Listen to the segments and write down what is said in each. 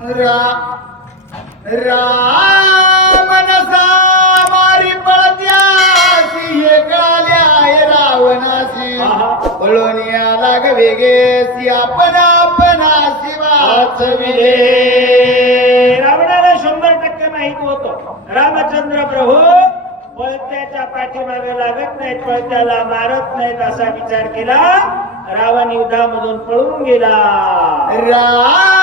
रा रामनसा मारी पळत्यासी कळाल्या रावणासी पळून याला ग वेगेसी आपण आपणासी वाचविले रावणाला शंभर टक्के माहीत होत. रामचंद्र प्रभू पळत्याच्या पाठीमागे लागत नाहीत पळत्याला मारत नाहीत असा विचार केला. रावण युद्धामधून पळून गेला. राम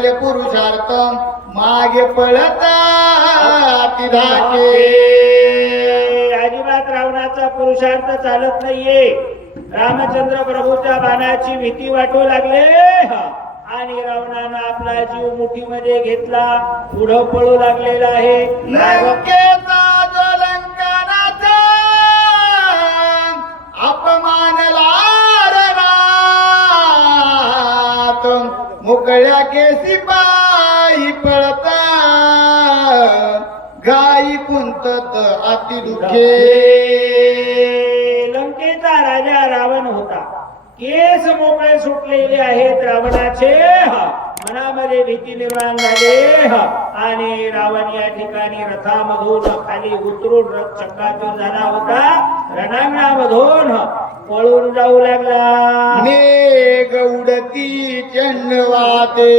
कले पुरुषार्थ मागे पळता अजिबात रावणाचा पुरुषार्थ चालत नाहीये. रामचंद्र प्रभूच्या बाणाची भीती वाटू लागले. आणि रावणानं आपला जीव मुठीमध्ये घेतला. पुढं पळू लागलेला आहे. मोकळ्या केसी पायी पळता गाई कुंतत अति दुखे. लंकेचा राजा रावण होता. केस मोकळे सुटलेले आहेत रावणाचे. मनामध्ये भीती निर्माण झाले. आणि रावण या ठिकाणी रथामधून खाली उतरून रथ चक्काचूर झाला होता. रणांगणामधून पळून जाऊ लागला. हे गौडती चन्नवाते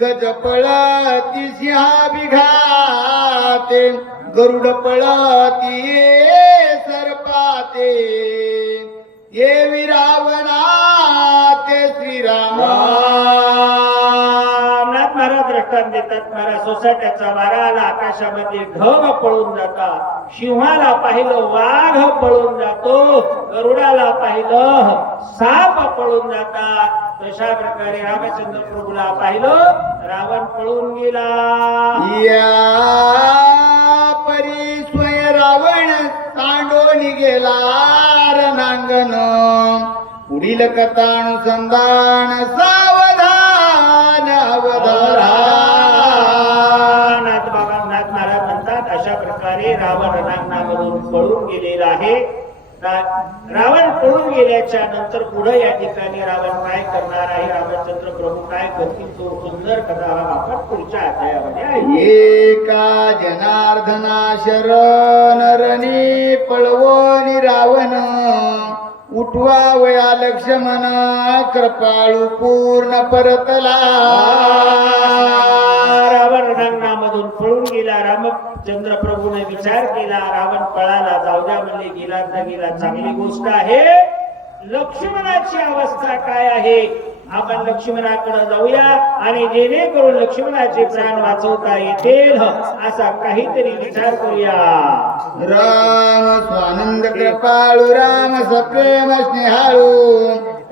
गज पळती सिंहा बिघाते गरुड पळती सरपाते. ये विरावणा महाराज देतात. महाराज सोसाट्याचा वारा आला आकाशामध्ये ढग पळून जातात. सिंहाला पाहिलं वाघ पळून जातो. गरुडाला पाहिलं साप पळून जातात. तशा प्रकारे रामचंद्र प्रभूला पाहिलं रावण पळून गेला. या परी स्वय रावण तांडून गेला रनांगण पुढील कथानुसंधान सा रावण पळून गेल्याच्यानंतर पुढे या ठिकाणी रावण काय करणार आहे रामचंद्र प्रभू काय करतील तो सुंदर कथा हा आपण पुढच्या अध्यायामध्ये आहे एका जनार्दना शरण रणी पळवणी रावण उठवा वया लक्ष्मण कृपाळू पूर्ण परतला रावण रणांगणामधून पळून गेला रामचंद्र चंद्रप्रभूने विचार केला रावण पळाला जाऊ द्या म्हणले गेला तर गेला चांगली गोष्ट आहे. लक्ष्मणाची अवस्था काय आहे? आपण लक्ष्मणाकडे जाऊया आणि जेणेकरून लक्ष्मणाचे प्राण वाचवता येतील असा काहीतरी विचार करूया. राम स्वानंद कृपाळू राम सप्रेम स्नेहाळू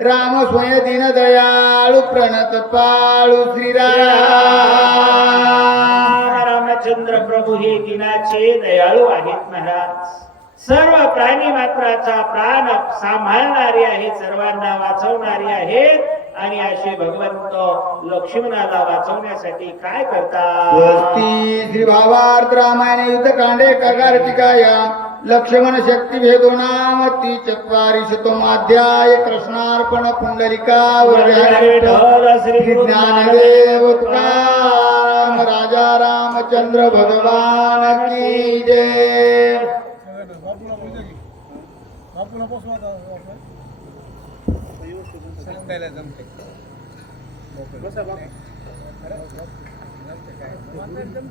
राम स्वय दीन दयाळू प्रणत पाळू श्रीराम। रामचंद्र प्रभू हे दिनाचे दयाळू आहेत महाराज. सर्व प्राणी मात्राचा प्राण सांभाळणारे आहेत सर्वांना वाचवणारे आहेत. आणि असे भगवंत लक्ष्मणाला वाचवण्यासाठी काय करतात? श्री भावार्थ रामायण युद्ध कांडे कगार टिकाया. लक्ष्मण शक्ती भेदो नाम ती चत्वारी शतमाध्याय कृष्णार्पण पुंडलिका. विठ्ठल श्री ज्ञानदेव तुकाराम राजा रामचंद्र भगवान की जय।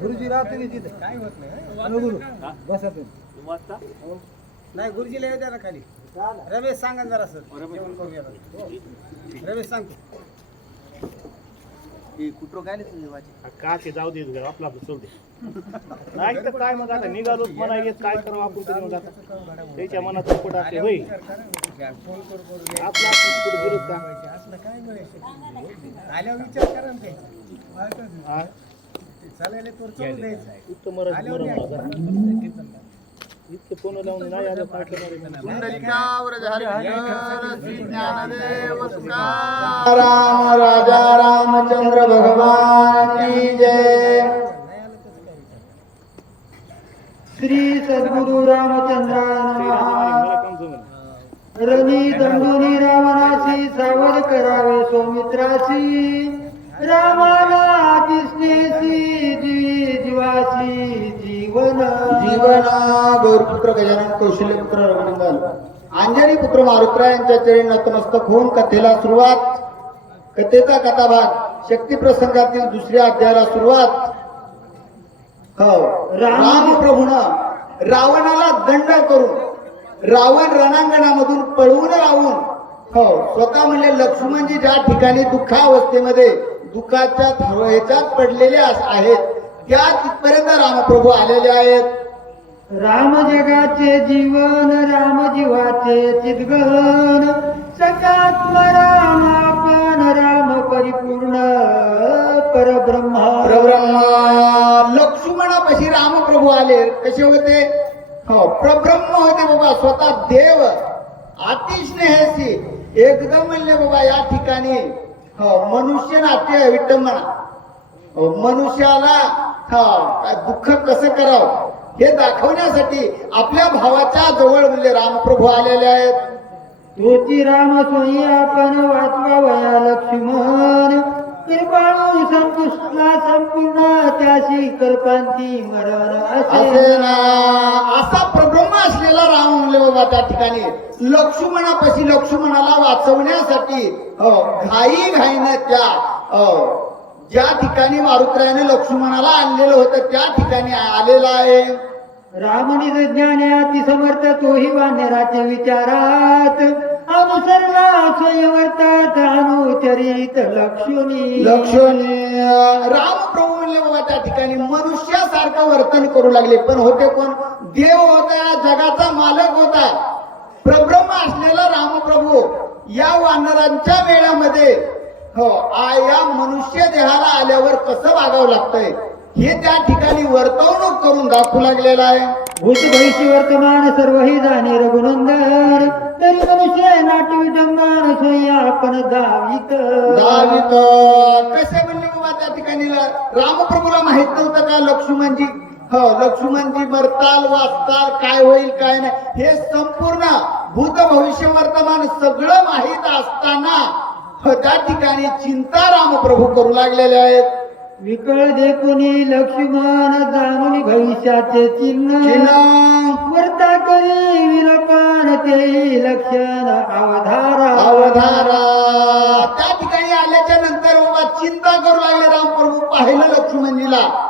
गुरुजी राहतो की तिथे काय होत नाही गुरु. बसा तुम्ही. नाही गुरुजीला येऊ द्या ना खाली. रमेश सांगा जरा सर. रमेश सांगतो. कुठं काय तुझी वाची का ते जाऊ दे आपला आपलं सोड दे. नाही तर काय मग आता निघालो म्हणा येत काय करावं आपण तरी मग आता. त्याच्या मनात कुठं असते होय. फोन करू करू आपला आपण कुठं गेलो का असलं काय आल्यावर विचार करा ना हा? चालायला तर चालू द्यायचं. द्यायचं. आता. इतकं फोन लावून नाही आलं तुकाराम राजा रामचंद्र भगवान की जय. श्री सद्गुरु जमेल. रणी दंडुनी रावणाशी सावध करावे सौमित्राशी रामाला दिसनेसी जीवी जीवाशी जीवन जीवन गौरपुत्र गजानन कौशल्य पुत्र रघुनंदन. अंजनी पुत्र मारुत्रा यांच्या चरणी नतमस्तक होऊन कथेला सुरुवात. कथेचा कथाभाग. शक्ती प्रसंगातील दुसऱ्या अध्यायाला सुरुवात. हो. राम- रामप्रभून रावणाला दंड करून रावण रणांगणामधून पळवून लावून हो स्वतः म्हणजे लक्ष्मणजी ज्या ठिकाणी दुःखावस्थेमध्ये दुःखाच्या ह्याच्यात पडलेले अस- आहेत त्या तिथपर्यंत रामप्रभू आलेले आहेत. राम जगाचे जीवन राम जीवाचे चितगहन सकात्म राम आपण राम परिपूर्ण परब्रह्म. परब्रह्म. लक्ष्मणापाशी रामप्रभू आले. कसे होते? हो प्रब्रह्म होते बाबा स्वतः देव अतिस्नेहसी एकदम म्हणले बाबा या ठिकाणी. हो मनुष्य नाट्य विटंबना हो, मनुष्याला हा काय दुःख कसं करावं? हे दाखवण्यासाठी आपल्या भावाच्या जवळ म्हणजे रामप्रभू आलेले आहेत. तोची राम सोयी आपण वाचवा वया लक्ष्मण. कृपाळू संपुष्टला संपूर्ण त्याशी कल्पांती मरण असे. असे ना. असा प्रब्रह्म असलेला राम म्हणले बाबा त्या ठिकाणी. लक्ष्मणापाशी लक्ष्मणाला वाचवण्यासाठी हो, घाई घाईनं त्या हो, ज्या ठिकाणी मारुत्रायाने लक्ष्मणाला आणलेलं होतं त्या ठिकाणी आलेला आहे. रामनिज ज्ञाने अति समर्थ तोही वानराच्या विचारात. अनुसरला स्वयंवर्तात अनुचरित लक्ष्मी. लक्ष्मणी राम प्रभू म्हणले बाबा त्या ठिकाणी मनुष्यासारखं वर्तन करू लागले. पण होते कोण? देव होता जगाचा मालक होता. प्रब्रह्म असलेला रामप्रभू या वानरांच्या वेळामध्ये हो आ या मनुष्य देहाला आल्यावर कसं वागावं लागतंय? हे त्या ठिकाणी वर्तवणूक करून दाखवू लागलेलं आहे. भूत भविष्य वर्तमान सर्वही जाणे रघुनंदन. तरी मनुष्य नाट्य विडंबन सोयी आपण दावित दावित कसे म्हणले बाबा त्या ठिकाणी? रामप्रभूला माहीत नव्हतं का लक्ष्मणजी? हो लक्ष्मणजी मरताल वाचताल काय होईल काय नाही. हे संपूर्ण भूत भविष्य वर्तमान सगळं माहीत असताना हो, त्या ठिकाणी चिंता रामप्रभू करू लागलेले आहेत. विकळ देखुनी लक्ष्मण जाणून भविष्याचे चिन्ह. चिन्ह, वर्ता करी विलपण ते लक्षण अवधारा. अवधारा. त्या ठिकाणी आल्याच्यानंतर बाबा चिंता करू लागले रामप्रभू पाहिलं लक्ष्मणजीला.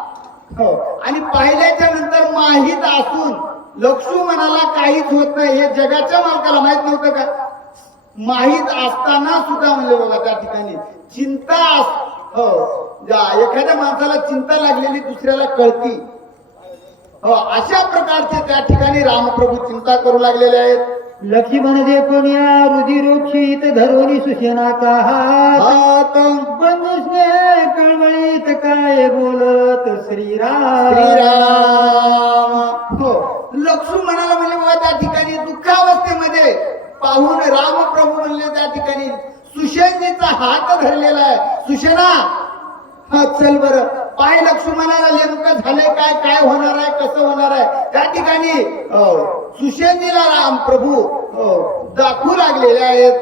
हो. आणि पाहिल्याच्या नंतर माहीत असून लक्ष्मणाला काहीच होत नाही हे जगाच्या मालकाला माहीत नव्हतं का? माहीत असताना सुद्धा म्हणले बाबा त्या ठिकाणी चिंता हो एखाद्या माणसाला चिंता लागलेली दुसऱ्याला कळती. हो अशा प्रकारचे त्या ठिकाणी रामप्रभू चिंता करू लागलेले आहेत. लक्ष्मण देखून या रुधिरोक्षित धरोनी सुशेनाचा हात? हात बंधुस्ने कळवळीत काय बोलत श्रीराम? श्रीराम. हो लक्ष्मणाला म्हणले बाबा त्या ठिकाणी दुःखावस्थेमध्ये पाहून रामप्रभू म्हणले त्या ठिकाणी सुशेनजीचा हात धरलेला आहे. सुशेना हा चल बर. पाय लक्ष्मणाला नेमकं झालंय काय काय होणार आहे कसं होणार आहे? त्या ठिकाणी अं, सुशेनजीला राम प्रभू अं, दाखवू लागलेले आहेत.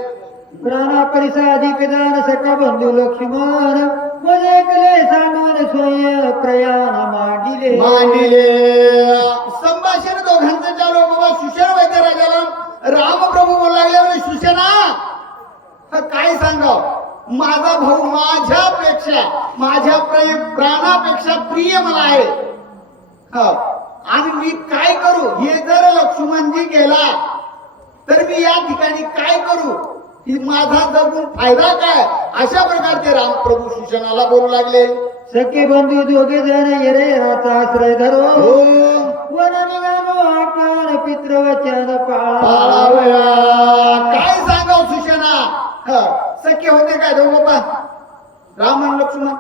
प्राणा परिसा अधिक दान सका बंधू लक्ष्मण मजे कले सांगून सोय प्रयाण मांडिले. मांडिले. संभाषण दोघांचं चालू बाबा सुशेन वैद्य राजाला रामप्रभू बोलू लागले "अरे सुशेना हा काय सांगाव? माझा भाऊ माझ्यापेक्षा माझ्या प्राणापेक्षा प्रिय मला आहे. हा. आणि मी काय करू? हे जर लक्ष्मणजी गेला तर मी या ठिकाणी काय करू? ही माझा जगून फायदा काय? अशा प्रकारचे रामप्रभू सुशेनाला बोलू लागले. सखे बंधू दोघे जण येरे राचा आश्रय धरो. हो वन निघालो पाळावया. काय सांगाव सुशेना? सख्य होते काय दोन बापा रामन लक्ष्मण?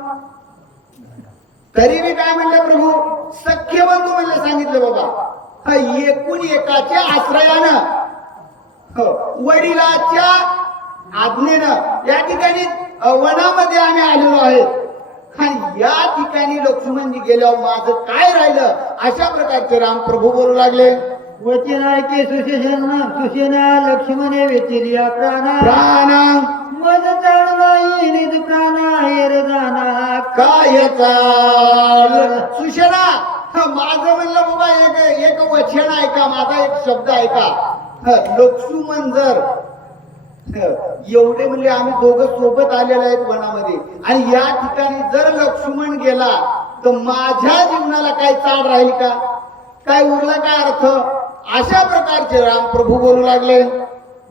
तरी मी काय म्हणलं प्रभू? सख्य बंधू म्हणलं सांगितलं बाबा. एकूण एकाच्या आश्रयानं वडिलाच्या आज्ञेनं या ठिकाणी वनामध्ये आम्ही आलेलो आहे. आणि या ठिकाणी लक्ष्मणजी गेल्यावर माझं काय राहिलं? अशा प्रकारचे राम प्रभू बोलू लागले. वचन ऐके सुशेषण सुशेना लक्ष्मणे वेचिलिया प्राणा। प्राण। मज नाही निज प्राणा हेर जाना काय चाल सुशना माझं म्हणलं बाबा एक एक वचन ऐका माझा एक शब्द ऐका. लक्ष्मण जर एवढे म्हणजे आम्ही दोघं सोबत आलेले आहेत वनामध्ये. आणि या ठिकाणी जर लक्ष्मण गेला तर माझ्या जीवनाला काय चाल राहील का? काय उरला काय अर्थ? अशा प्रकारचे राम प्रभू बोलू लागले.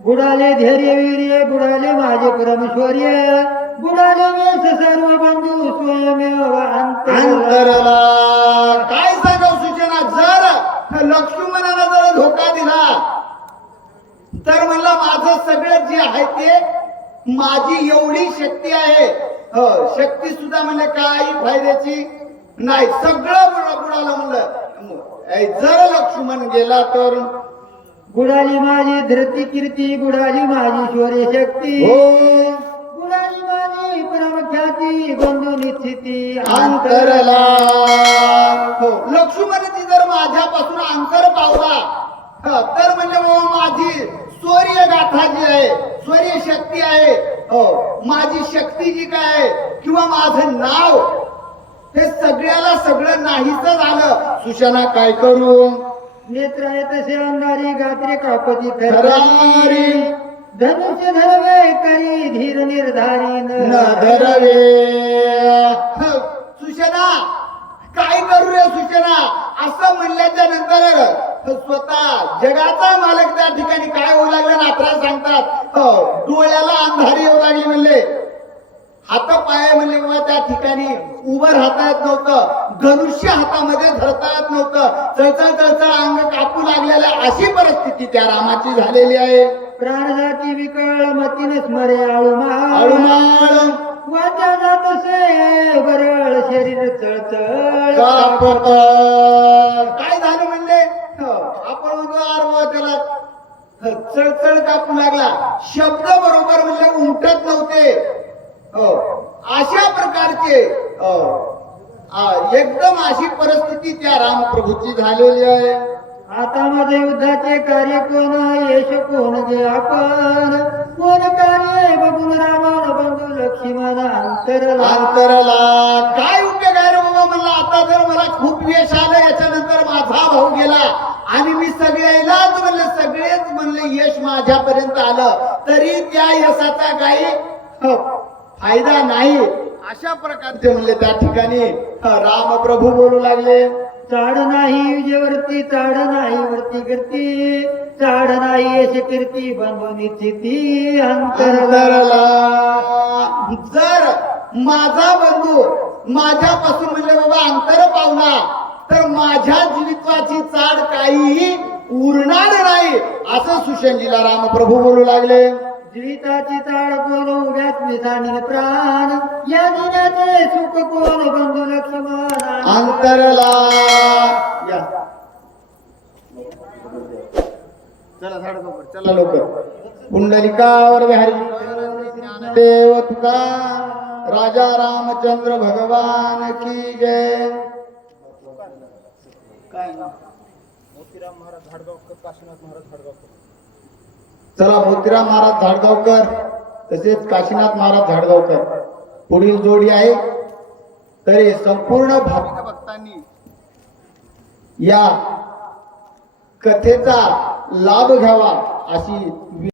बुडाले धैर्य वीर्य बुडाले माझे परमेश्वर्य. बुडाले वेश सर्व बंधू स्वयमेव अंतरला. काय सांगाव सूचना? जर लक्ष्मणाला जर धोका दिला तर म्हणलं माझं सगळं जे आहे ते माझी एवढी शक्ती आहे. हो, शक्ती सुद्धा म्हणलं काही फायद्याची नाही. सगळं बुडालं म्हणलं. जर लक्ष्मण गेला तर? बुडाली माझी धरती कीर्ती बुडाली माझी शौर्य शक्ती. हो. बुडाली माझी परमख्याती बंधू निश्चिती. अंतरला. हो. लक्ष्मणची जर माझ्यापासून अंतर पावला ह, तर म्हणजे बाबा माझी सूर्य गाथा जी आहे सूर्य शक्ती आहे हो माझी शक्ती जी काय आहे किंवा माझं नाव हे सगळ्याला सगळं नाहीच झालं. सुशना काय करू? नेत्र तसे अंधारी गात्री कापती. थरारी धनुष्य धरवे करी धीर निर्धारी न धरवे. सुशना काय करू रे सुशना? असं म्हणल्याच्या नंतर स्वतः जगाचा मालक त्या ठिकाणी काय होऊ लागले नात्रा सांगतात. हो, डोळ्याला अंधारी येऊ लागली म्हणले. हात पाय म्हणले बाबा त्या ठिकाणी उभं राहता येत नव्हतं. धनुष्य हातामध्ये धरता येत नव्हतं. चळचळ चळचळ अंग कापू लागलेलं अशी परिस्थिती त्या रामाची झालेली आहे. प्राण जाती विकळ मतीन स्मरे अळुमाळ वाचा जात से बरळ शरीर चळचळ. काय झालं म्हणले? आपण बुवा त्याला चळचळ कापू लागला. शब्द बरोबर म्हणजे उमटत नव्हते. अशा प्रकारचे हो, आ, एकदम अशी परिस्थिती त्या रामप्रभूची झालेली आहे. आता मध्ये युद्धाचे कार्य कोण यश कोण गे आपण? कोण कार्य बघून रावण बंधू लक्ष्मण अंतरला. अंतरला. काय उपयोग आहे रे बाबा म्हणला आता जर मला खूप यश आलं याच्यानंतर माझा भाऊ गेला आणि मी सगळ्यालाच म्हणले सगळेच म्हणले यश माझ्यापर्यंत आलं तरी त्या यशाचा काही हो, फायदा नाही. अशा प्रकारचे म्हणले त्या ठिकाणी राम प्रभू बोलू लागले. चाड नाही विजेवरती चाड नाही वरती कीर्ती चाड नाही यश कीर्ती बंधू निश्चिती अंतरला. जर माझा बंधू माझ्यापासून म्हणले बाबा अंतर पावला तर माझ्या जीवित्वाची चाड काहीही उरणार नाही असं सुशंजीला रामप्रभू बोलू लागले. जीविताची चाड कोण उभ्यात निजाणील प्राण? या दिनाचे सुख कोण बंधू लक्ष्मण अंतरला. या. चला झाड चला लवकर. पुंडलिकावर विहारी. देव तुका. राजा रामचंद्र भगवान की जय. काय नाव? चला मोतीराम महाराज झाडगावकर तसेच काशीनाथ महाराज झाडगावकर. पुढील जोडी आहे. तरी संपूर्ण भाविक भक्तांनी या कथेचा लाभ घ्यावा अशी